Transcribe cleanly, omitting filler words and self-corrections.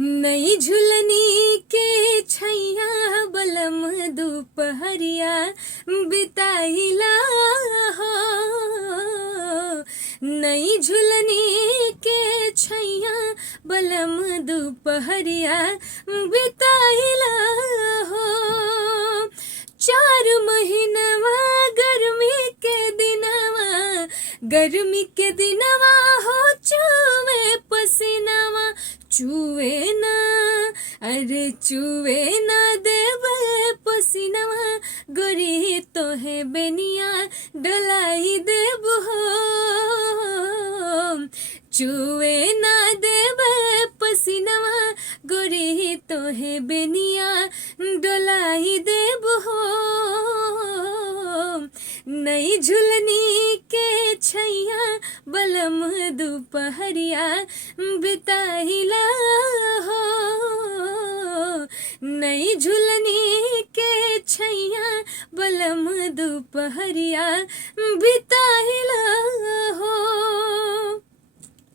नई झुलनी के छैया बलम दोपहरिया बिताइला हो। नई झुलनी के छैया बलम दोपहरिया बिताइला हो। 4 महीनवा गर्मी के दिनवा हो चुवे पसीनावा चुवे ना, अरे चुवे ना देवे पसीनावा गोरी तोहे बेनिया डलाई देब हो। चुवे ना देवे पसीनावा गोरी तोहे बेनिया डलाई देब हो। नई झुलनी के छैया बलम दोपहरिया बिताइला हो। नई झुलनी के छैया बलम दोपहरिया बिताइला